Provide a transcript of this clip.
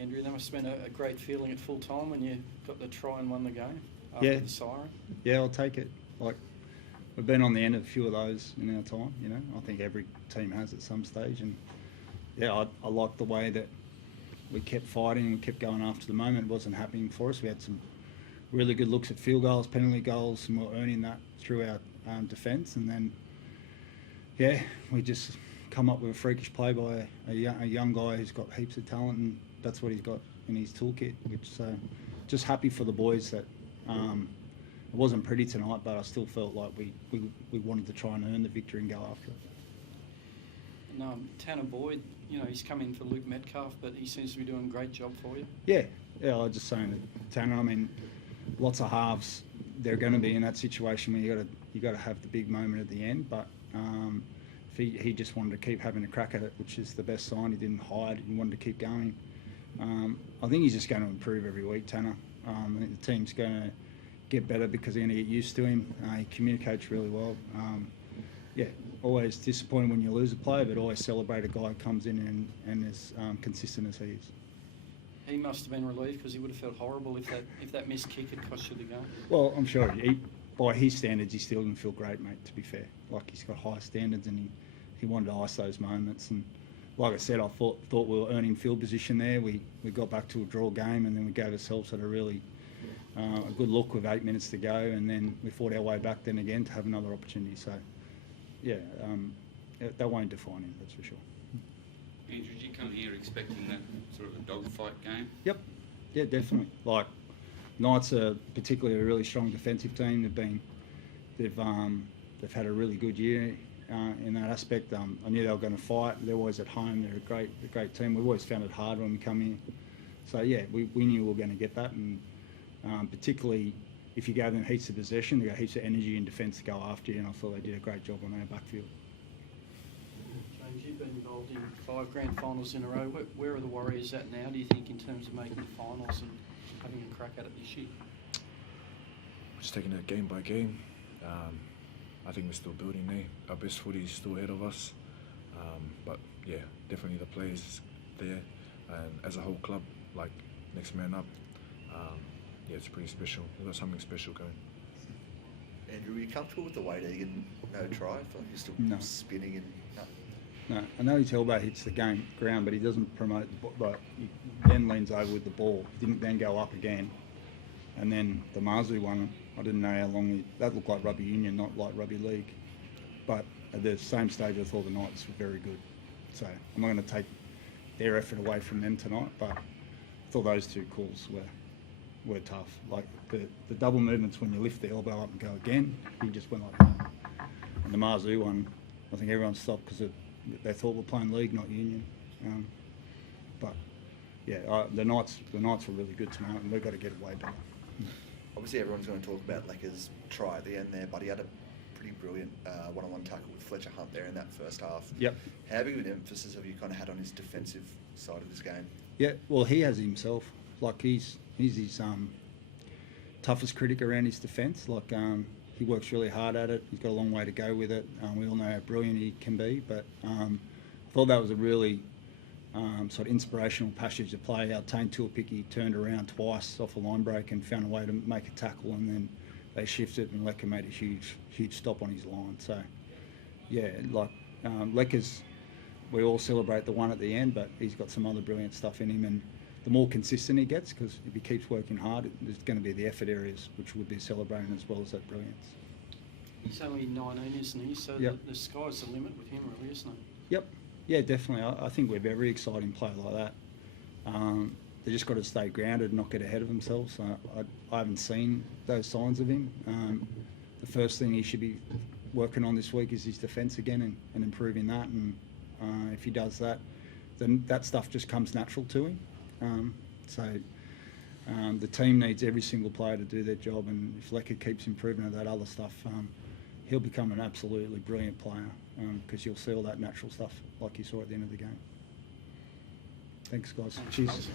Andrew, that must have been a great feeling at full time when you got the try and won the game after the siren. Yeah, I'll take it. Like, we've been on the end of a few of those in our time, you know. I think every team has at some stage, and yeah, I like the way that we kept fighting, we kept going after the moment. It wasn't happening for us. We had some really good looks at field goals, penalty goals, and we're earning that through our defence. And then, yeah, we just come up with a freakish play by a young guy who's got heaps of talent, and that's what he's got in his toolkit. Which just happy for the boys that it wasn't pretty tonight, but I still felt like we wanted to try and earn the victory and go after it. And Tannah Boyd, you know, he's come in for Luke Metcalf, but he seems to be doing a great job for you. Yeah, I was just saying that Tannah, I mean, lots of halves, they're going to be in that situation where you got to have the big moment at the end, but if he just wanted to keep having a crack at it, which is the best sign. He didn't hide, he wanted to keep going. I think he's just going to improve every week, Tannah. I think the team's going to get better because they're going to get used to him. He communicates really well. Yeah, always disappointed when you lose a player, but always celebrate a guy who comes in and is consistent as he is. He must have been relieved because he would have felt horrible if that missed kick had cost you the game. Well, I'm sure by his standards, he still didn't feel great, mate, to be fair. Like, he's got high standards and he wanted to ice those moments. And like I said, I thought we were earning field position there. We got back to a draw game, and then we gave ourselves a really a good look with 8 minutes to go, and then we fought our way back then again to have another opportunity. So, yeah, that won't define him, that's for sure. Andrew, did you come here expecting that sort of a dogfight game? Yep, yeah, definitely. Like, Knights are particularly a really strong defensive team. They've had a really good year in that aspect. I knew they were going to fight. They're always at home. They're a great team. We've always found it hard when we come here. So yeah, we knew we were going to get that, and particularly if you gave them heaps of possession, they got heaps of energy in defence to go after you, and I thought they did a great job on our backfield. James, you've been involved in 5 grand finals in a row. Where are the Warriors at now, do you think, in terms of making the finals and having a crack at it this year? Just taking it game by game. I think we're still building there. Our best footy is still ahead of us. But yeah, definitely the players there. And as a whole club, like next man up, yeah, it's pretty special. We've got something special going. Andrew, are you comfortable with the weight Egan no try? I feel like you're still spinning and No, I know his elbow hits the ground, but he doesn't promote. Like, he then leans over with the ball. He didn't then go up again. And then the Mazu one, I didn't know how long that looked like rugby union, not like rugby league. But at the same stage, I thought the Knights were very good. So I'm not going to take their effort away from them tonight, but I thought those 2 calls were tough. Like the double movements when you lift the elbow up and go again, he just went like that. And the Mazu one, I think everyone stopped because they thought we're playing league, not union. But yeah, the Knights were really good tonight, and we've got to get it way better. obviously everyone's going to talk about Leah's try at the end there, but he had a pretty brilliant one-on-one tackle with Fletcher Hunt there in that first half. Yep. How big of an emphasis have you kind of had on his defensive side of this game? Yeah, well, he has himself. Like, he's his toughest critic around his defence. Like, he works really hard at it. He's got a long way to go with it. We all know how brilliant he can be, but I thought that was a really sort of inspirational passage to play. Our Tane Tuapiki turned around twice off a line break and found a way to make a tackle, and then they shifted and Lecker made a huge stop on his line. So, yeah, like Lecker's, we all celebrate the one at the end, but he's got some other brilliant stuff in him, and the more consistent he gets, because if he keeps working hard, there's going to be the effort areas which would be celebrating as well as that brilliance. He's only 19, isn't he? So yep. the sky's the limit with him, really, isn't it? Yep. Yeah, definitely. I think we're a very exciting player like that. They just got to stay grounded and not get ahead of themselves. I haven't seen those signs of him. The first thing he should be working on this week is his defence again and improving that. And if he does that, then that stuff just comes natural to him. The team needs every single player to do their job, and if Lecker keeps improving at that other stuff, he'll become an absolutely brilliant player, because you'll see all that natural stuff like you saw at the end of the game. Thanks, guys. Cheers.